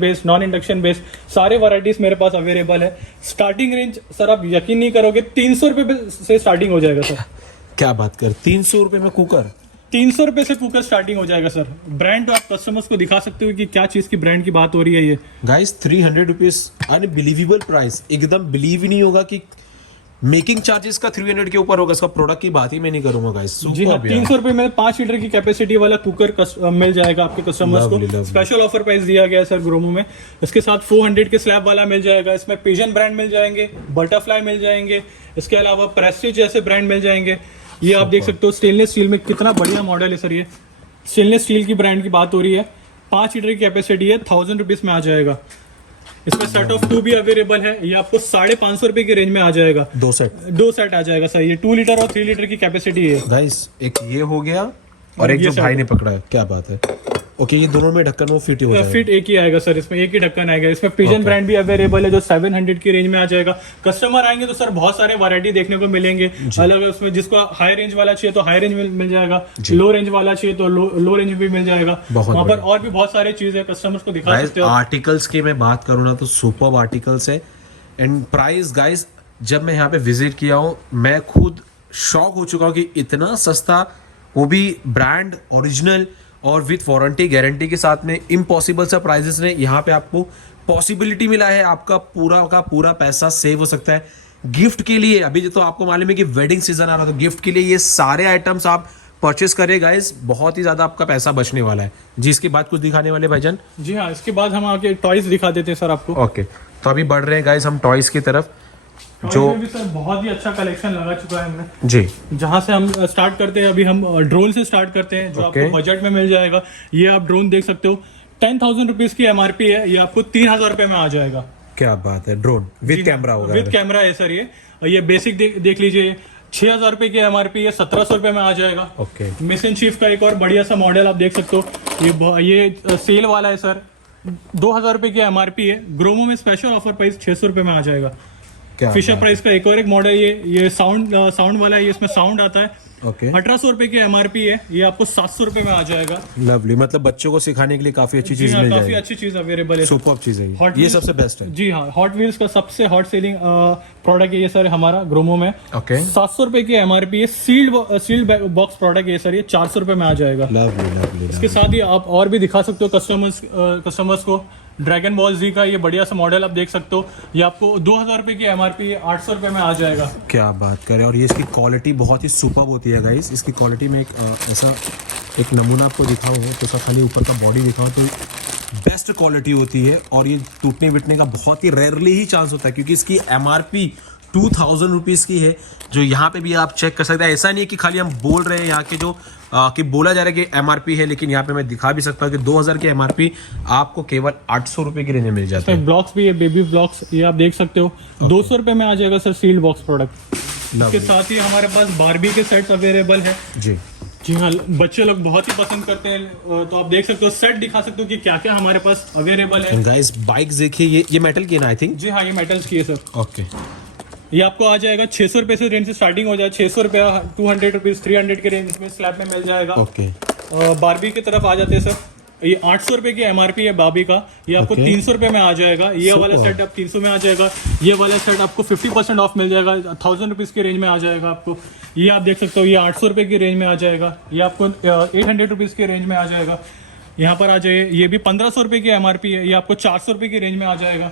based, non induction based, सारे वैरायटीज मेरे पास अवेलेबल है। स्टार्टिंग रेंज सर आप यकीन नहीं करोगे, 300 रुपए से स्टार्टिंग हो जाएगा सर। क्या बात कर, 300 रुपए में कुकर? 300 रुपए से कुकर स्टार्टिंग हो जाएगा सर। ब्रांड तो आप कस्टमर्स को दिखा सकते हो कि क्या चीज की ब्रांड की बात हो रही है ये। गाइस 300 रुपीज, अनबिलीवेबल प्राइस, एकदम बिलीव ही नहीं होगा कि मेकिंग चार्जेस का 300 के ऊपर होगा, इसका प्रोडक्ट की बात ही मैं नहीं करूंगा गाइस। जी हाँ, 300 रुपए में 5 लीटर की कैपेसिटी वाला कुकर मिल जाएगा आपके कस्टमर्स को। Lovely. स्पेशल ऑफर प्राइस दिया गया है सर ग्रोमो में। इसके साथ 400 के स्लैब वाला मिल जाएगा, इसमें पिजन ब्रांड मिल जाएंगे, बटरफ्लाई मिल जाएंगे, इसके अलावा प्रेस्टीज जैसे ब्रांड मिल जाएंगे। ये आप देख सकते हो स्टेनलेस स्टील में कितना बढ़िया मॉडल है सर, ये स्टेनलेस स्टील की ब्रांड की बात हो रही है, 5 लीटर की कैपेसिटी है, 1000 रुपीज में आ जाएगा। इसमें सेट ऑफ 2 भी अवेलेबल है, ये आपको 550 रुपए की रेंज में आ जाएगा। 2 सेट आ जाएगा सर, ये 2 लीटर और 3 लीटर की कैपेसिटी है गाइस। एक ये हो गया और एक ये जो भाई ने पकड़ा है, क्या बात है। ओके, ये दोनों में ढक्कन वो फिट ही हो जाएगा। फिट एक ही आएगा सर, इसमें एक ही ढक्कन आएगा। इसमें पिजन ब्रांड भी अवेलेबल है जो 700 की रेंज में आ जाएगा। कस्टमर आएंगे तो सर बहुत सारे वैरायटी देखने को मिलेंगे अलग, उसमें जिसको हाई रेंज वाला चाहिए तो हाई रेंज मिल जाएगा, लो रेंज वाला चाहिए तो लो रेंज भी मिल जाएगा। वहाँ पर और भी बहुत सारे चीज है, कस्टमर्स को दिखा सकते हो। आर्टिकल्स की मैं बात करूँ ना तो सुपर्ब आर्टिकल्स है। एंड प्राइस गाइस, जब मैं यहाँ पे विजिट किया हूँ मैं खुद शॉक हो चुका हूँ कि इतना सस्ता, वो भी ब्रांड ओरिजिनल और विथ वारंटी गारंटी के साथ में। इम्पॉसिबल सा प्राइजेस ने यहाँ पे आपको पॉसिबिलिटी मिला है, आपका पूरा का पूरा पैसा सेव हो सकता है गिफ्ट के लिए। अभी जो तो आपको मालूम है कि वेडिंग सीजन आ रहा है, तो गिफ्ट के लिए ये सारे आइटम्स आप परचेस करें गाइस, बहुत ही ज्यादा आपका पैसा बचने वाला है जी। इसके बाद कुछ दिखाने वाले भाईजान? जी हाँ, इसके बाद हम आगे टॉयज दिखा देते हैं सर आपको। ओके, तो अभी बढ़ रहे हैं गाइस हम टॉयज की तरफ, जो भी सर बहुत ही अच्छा कलेक्शन लगा चुका है हमने जी। जहां से हम स्टार्ट करते हैं, अभी हम ड्रोन से स्टार्ट करते हैं, जो आपको बजट में मिल जाएगा। ये आप ड्रोन देख सकते हो, 10,000 रुपीज की MRP है, ये आपको 3,000 रुपए में आ जाएगा। क्या बात है, ड्रोन विद कैमरा होगा? विद कैमरा है सर। ये बेसिक देख लीजिए, 6,000 रुपए की MRP है, 1,700 रुपए में आ जाएगा। ओके, मिशन चीफ का एक और बढ़िया सा मॉडल आप देख सकते हो, ये सेल वाला है सर, 2,000 रुपए की MRP है, ग्रोमो में स्पेशल ऑफर प्राइस 600 रुपए में आ जाएगा। फिशर प्राइस का एक और एक मॉडल, ये साउंड वाला है, ये इसमें साउंड आता है। ओके, 1,800 रुपए की MRP है, ये आपको 700 रुपए में आ जाएगा। लवली, मतलब बच्चों को सिखाने के लिए काफी अच्छी चीज मिल काफी जाएगी। अच्छी चीज अवेलेबल है, सुपर्ब चीज है Hot ये Wheels- सबसे बेस्ट है। जी हाँ, हॉट व्हील्स का सबसे हॉट सेलिंग प्रोडक्ट है ये सर हमारा ग्रोमो में। ओके, 700 रुपए की MRP है, सील्ड बॉक्स प्रोडक्ट है सर, ये 400 रुपए में आ जाएगा। लवली। इसके साथ ही आप और भी दिखा सकते हो कस्टमर्स को, ड्रैगन बॉल जी का ये बढ़िया सा मॉडल आप देख सकते हो, ये आपको 2,000 रुपए की MRP है, 800 रुपए में आ जाएगा। क्या बात करें, और ये इसकी क्वालिटी बहुत ही सुपर्ब होती है गाइस। इसकी क्वालिटी में एक ऐसा एक नमूना आपको दिखाऊँ तो सब खाली ऊपर का बॉडी दिखाऊँ तो बेस्ट क्वालिटी होती है, और ये टूटने बिटने का बहुत ही रेयरली ही चांस होता है, क्योंकि इसकी MRP 2,000 रुपीज़ की है, जो यहाँ पे भी आप चेक कर सकते हैं। ऐसा नहीं है कि खाली हम बोल रहे हैं यहाँ के जो कि बोला जा रहा है कि MRP है, लेकिन यहाँ पे मैं दिखा भी सकता हूँ कि 2,000 की MRP आपको केवल 800 रुपए की रेंज में मिल जाता है। ब्लॉक्स भी है, बेबी ब्लॉक्स, ये आप देख सकते हो, 200 रुपए में आ जाएगा सर सील्ड बॉक्स प्रोडक्ट। इसके साथ ही हमारे पास बारबी के सेट्स अवेलेबल है जी हाँ, बच्चे लोग बहुत ही पसंद करते हैं, तो आप देख सकते हो, सेट दिखा सकते हो कि क्या क्या हमारे पास अवेलेबल है। गाइस बाइक्स देखिए, ये मेटल की है ना, आई थिंक? जी हाँ, ये मेटल्स की है सर। ओके, ये आपको आ जाएगा 600 रुपए से रेंज से स्टार्टिंग हो जाए, 600 रुपया, 200 रुपीज, 300 के रेंज में स्लैब में मिल जाएगा। ओके, बारबी की तरफ आ जाते हैं सर, ये 800 रुपए की MRP है बारबी का, ये आपको 300 रुपए में आ जाएगा। ये वाला सेट आप 300 में आ जाएगा, ये वाला सेट आपको 50% ऑफ मिल जाएगा, 1,000 रुपीज की रेंज में आ जाएगा आपको। ये आप देख सकते हो, ये 800 रुपए की रेंज में आ जाएगा, ये आपको 800 रुपीज की रेंज में आ जाएगा। यहाँ पर आ जाइए, ये भी 1,500 रुपए की MRP है, ये आपको 400 रुपए की रेंज में आ जाएगा।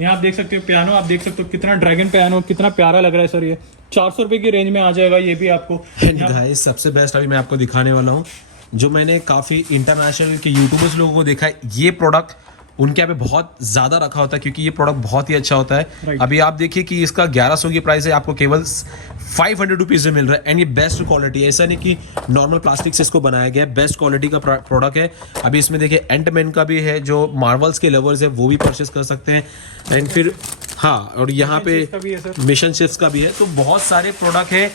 यहाँ आप देख सकते हो पियानो, आप देख सकते हो कितना ड्रैगन पियानो, कितना प्यारा लग रहा है सर, ये 400 रुपए की रेंज में आ जाएगा। ये भी आपको गाइस सबसे बेस्ट अभी मैं आपको दिखाने वाला हूँ, जो मैंने काफ़ी इंटरनेशनल के यूट्यूबर्स लोगों को देखा है, ये प्रोडक्ट उनके यहाँ पे बहुत ज़्यादा रखा होता है क्योंकि ये प्रोडक्ट बहुत ही अच्छा होता है। Right. अभी आप देखिए कि इसका 1100 की प्राइस है, आपको केवल 500 रुपीज़ में मिल रहा है। एंड ये बेस्ट क्वालिटी है, ऐसा नहीं कि नॉर्मल प्लास्टिक से इसको बनाया गया है, बेस्ट क्वालिटी का प्रोडक्ट है। अभी इसमें देखिए एंटमैन का भी है, जो मार्वल्स के लवर्स है वो भी परचेस कर सकते हैं। एंड फिर हाँ, और यहाँ पे Chips का भी है सर। मिशन चिप्स का भी है। तो बहुत सारे प्रोडक्ट है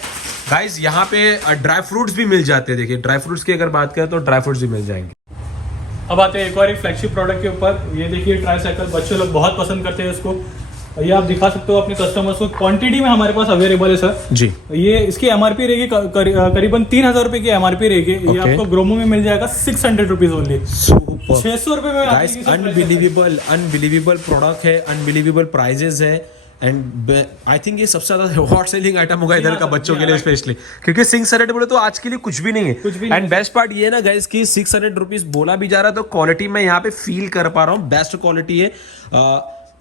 गाइज। यहाँ पे ड्राई फ्रूट्स भी मिल जाते हैं। देखिए ड्राई फ्रूट्स की अगर बात करें तो ड्राई फ्रूट्स भी मिल जाएंगे। अब आते हैं एक और एक फ्लैगशिप प्रोडक्ट के ऊपर। ये देखिए ट्राईसाइकिल, बच्चे लोग बहुत पसंद करते हैं इसको। ये आप दिखा सकते हो अपने कस्टमर्स को, क्वांटिटी में हमारे पास अवेलेबल है सर जी। ये इसकी एमआरपी रहेगी करीबन 3000 रुपए की एमआरपी रहेगी। ये Okay. आपको ग्रोमो में मिल जाएगा 600 रुपीज ओनली। 600 रुपए में गाइस अनबिलीवेबल प्रोडक्ट है, अनबिलीवेबल प्राइजेस है। एंड आई थिंक ये सबसे ज्यादा हॉट सेलिंग आइटम होगा इधर का बच्चों के लिए स्पेशली, क्योंकि 600 बोले तो आज के लिए कुछ भी नहीं है। कुछ भी नहीं एंड बेस्ट पार्ट ये है ना गाइस कि 600 रुपीज बोला भी जा रहा है तो क्वालिटी मैं यहाँ पे फील कर पा रहा हूँ, बेस्ट क्वालिटी है।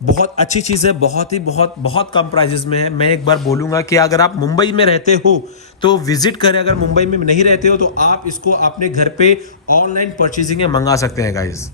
बहुत अच्छी चीज़ है, बहुत कम प्राइजेस में है। मैं एक बार बोलूंगा कि अगर आप मुंबई में रहते हो तो विजिट करें, अगर मुंबई में नहीं रहते हो तो आप इसको अपने घर पे ऑनलाइन परचेजिंग में मंगा सकते हैं guys.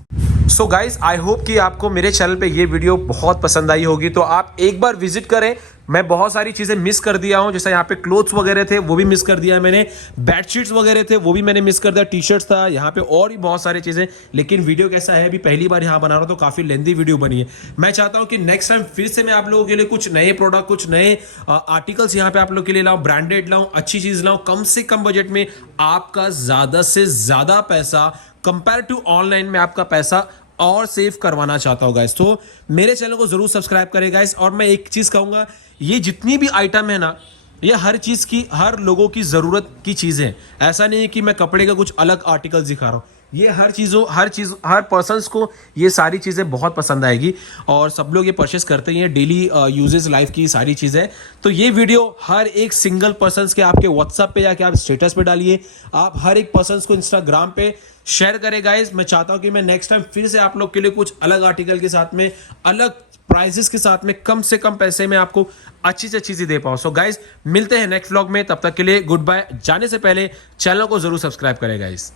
So guys I hope कि आपको मेरे चैनल पे ये वीडियो बहुत पसंद आई होगी, तो आप एक बार विजिट करें। मैं बहुत सारी चीज़ें मिस कर दिया हूं, जैसे यहाँ पे क्लोथ्स वगैरह थे वो भी मिस कर दिया है मैंने, बेडशीट्स वगैरह थे वो भी मैंने मिस कर दिया, टी शर्ट्स था यहाँ पे, और भी बहुत सारी चीज़ें। लेकिन वीडियो कैसा है, अभी पहली बार यहाँ बना रहा हूँ तो काफ़ी लेंथी वीडियो बनी है। मैं चाहता हूँ कि नेक्स्ट टाइम फिर से मैं आप लोगों के लिए कुछ नए प्रोडक्ट, कुछ नए आर्टिकल्स यहाँ पे आप लोगों के लिए लाऊं, ब्रांडेड लाऊं, अच्छी चीज़ लाऊं, कम से कम बजट में आपका ज़्यादा से ज़्यादा पैसा कंपेयर टू ऑनलाइन में आपका पैसा और सेव करवाना चाहता हूं गाइस। तो मेरे चैनल को जरूर सब्सक्राइब करें गाइस। और मैं एक चीज कहूंगा, ये जितनी भी आइटम है ना, ये हर चीज की, हर लोगों की जरूरत की चीजें हैं। ऐसा नहीं है कि मैं कपड़े का कुछ अलग आर्टिकल दिखा रहा हूं। ये हर पर्सन्स को ये सारी चीज़ें बहुत पसंद आएगी और सब लोग ये परचेस करते ही हैं, डेली यूजेस लाइफ की सारी चीज़ें। तो ये वीडियो हर एक सिंगल पर्सन्स के आपके व्हाट्सएप पे जाके आप स्टेटस पे डालिए, आप हर एक पर्सन्स को इंस्टाग्राम पे शेयर करें गाइस। मैं चाहता हूँ कि मैं नेक्स्ट टाइम फिर से आप लोग के लिए कुछ अलग आर्टिकल के साथ में, अलग प्राइजेस के साथ में, कम से कम पैसे में आपको अच्छी से अच्छी चीज़ दे पाऊँ। सो गाइस मिलते हैं नेक्स्ट व्लॉग में, तब तक के लिए गुड बाय। जाने से पहले चैनल को जरूर सब्सक्राइब करें गाइस।